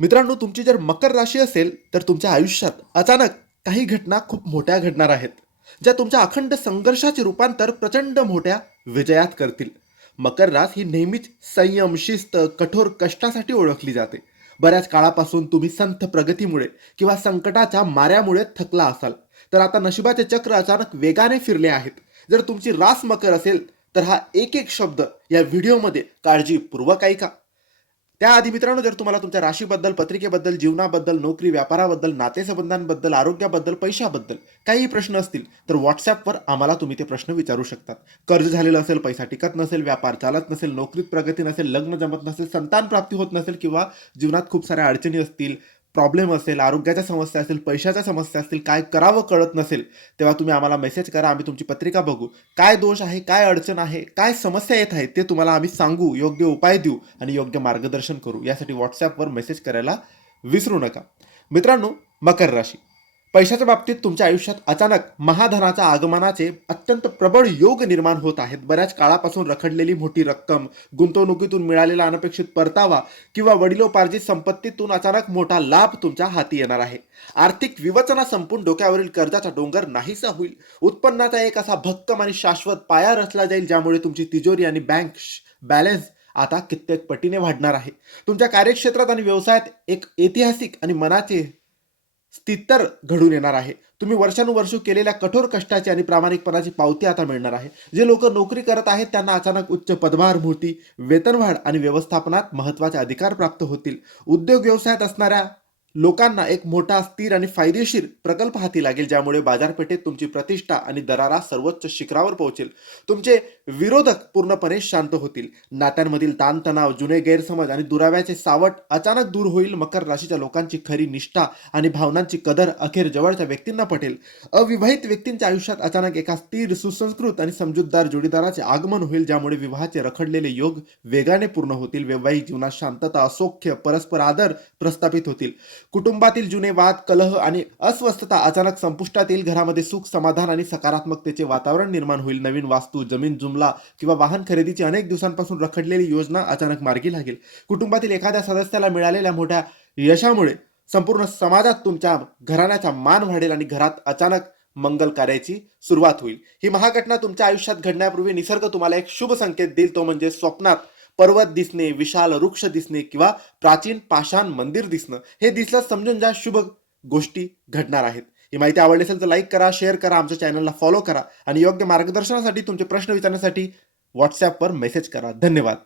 मित्रांनो, तुमची जर मकर राशी असेल, तर तुमच्या आयुष्यात अचानक काही घटना खूप मोठ्या घडणार आहेत, ज्या तुमच्या अखंड संघर्षाचे रूपांतर प्रचंड मोठ्या विजयात करतील. मकर रास ही नेहमीच संयम, शिस्त, कठोर कष्टासाठी ओळखली जाते. बऱ्याच काळापासून तुम्ही संथ प्रगतीमुळे किंवा संकटाच्या माऱ्यामुळे थकला असाल, तर आता नशिबाचे चक्र अचानक वेगाने फिरले आहेत. जर तुमची रास मकर असेल, तर हा एक एक शब्द या व्हिडिओमध्ये काळजीपूर्वक ऐका. त्याआधी मित्रांनो, जर तुम्हाला तुमच्या राशीबद्दल, पत्रिकेबद्दल, जीवनाबद्दल, नोकरी, व्यापाराबद्दल, नातेसंबंधांबद्दल, आरोग्याबद्दल, पैशाबद्दल काहीही प्रश्न असतील, तर WhatsAppवर आम्हाला तुम्ही ते प्रश्न विचारू शकतात. कर्ज झालेलं असेल, पैसा टिकत नसेल, व्यापार चालत नसेल, नोकरीत प्रगती नसेल, लग्न जमत नसेल, संतान प्राप्ती होत नसेल किंवा जीवनात खूप साऱ्या अडचणी असतील, प्रॉब्लेम असेल, आरोग्याच्या समस्या असतील, पैशाच्या समस्या असतील, काय करावं कळत नसेल, तेव्हा तुम्ही आम्हाला मेसेज करा. आम्ही तुमची पत्रिका बघू. काय दोष आहे, काय अडचण आहे, काय समस्या येत आहे, ते तुम्हाला आम्ही सांगू, योग्य उपाय देऊ आणि योग्य मार्गदर्शन करू. यासाठी WhatsAppवर मेसेज करायला विसरू नका. मित्रांनो, मकर राशी. पैशाच्या बाबतीत तुमच्या आयुष्यात अचानक महाधनाच्या आगमनाचे अत्यंत प्रबळ योग निर्माण होत आहेत. बऱ्याच काळापासून रखडलेली मोठी रक्कम, गुंतवणुकीतून मिळालेला अनपेक्षित परतावा किंवा वडिलोपार्जित संपत्तीतून अचानक मोठा लाभ तुमच्या हाती येणार आहे. आर्थिक विवचना संपून डोक्यावरील कर्जाचा डोंगर नाहीसा होईल. उत्पन्नाचा एक असा भक्कम आणि शाश्वत पाया रचला जाईल, ज्यामुळे तुमची तिजोरी आणि बँक बॅलन्स आता कित्येक पटीने वाढणार आहे. तुमच्या कार्यक्षेत्रात आणि व्यवसायात एक ऐतिहासिक आणि मनाचे स्थिर घडून येणार आहे. तुम्ही वर्षानुवर्ष केलेल्या कठोर कष्टाची आणि प्रामाणिकपणाची पावती आता मिळणार आहे. जे लोक नोकरी करत आहेत, त्यांना अचानक उच्च पदभार, मोठी वेतनवाढ आणि व्यवस्थापनात महत्त्वाचे अधिकार प्राप्त होतील. उद्योग व्यवसायात असणाऱ्या लोकांना एक मोठा, स्थिर आणि फायदेशीर प्रकल्प हाती लागेल, ज्यामुळे बाजारपेठेत तुमची प्रतिष्ठा आणि दरारा सर्वोच्च शिखरावर पोहोचेल. तुमचे विरोधक पूर्णपणे शांत होतील. नात्यांमधील ताणतणाव, जुने गैरसमज आणि दुराव्याचे सावट अचानक दूर होईल. मकर राशीच्या लोकांची खरी निष्ठा आणि भावनांची कदर अखेर जवळच्या व्यक्तींना पटेल. अविवाहित व्यक्तींच्या आयुष्यात अचानक एका स्थिर, सुसंस्कृत आणि समजूतदार जोडीदाराचे आगमन होईल, ज्यामुळे विवाहाचे रखडलेले योग वेगाने पूर्ण होतील. वैवाहिक जीवनात शांतता, सौख्य, परस्पर आदर प्रस्थापित होतील. कुटुंबातील जुने वाद, कलह आणि अस्वस्थता अचानक संपुष्टात येईल. घरामध्ये सुख, समाधान आणि सकारात्मकतेचे वातावरण निर्माण होईल. नवीन वास्तू, जमीन जुमला किंवा वाहन खरेदीची अनेक दिवसांपासून रखडलेली योजना अचानक मार्गी लागेल. कुटुंबातील एखाद्या सदस्याला मिळालेल्या मोठ्या यशामुळे संपूर्ण समाजात तुमच्या घराण्याचा मान वाढेल आणि घरात अचानक मंगल कार्याची सुरुवात होईल. ही महाघटना तुमच्या आयुष्यात घडण्यापूर्वी निसर्ग तुम्हाला एक शुभ संकेत देईल. तो म्हणजे स्वप्नात पर्वत दिसणे, विशाल वृक्ष दिसणे किंवा प्राचीन पाषाण मंदिर दिसणं. हे दिसलं समजून ज्या शुभ गोष्टी घडणार आहेत. ही माहिती आवडली असेल तर लाईक करा, शेअर करा, आमच्या चॅनलला फॉलो करा आणि योग्य मार्गदर्शनासाठी, तुमचे प्रश्न विचारण्यासाठी WhatsAppवर मेसेज करा. धन्यवाद.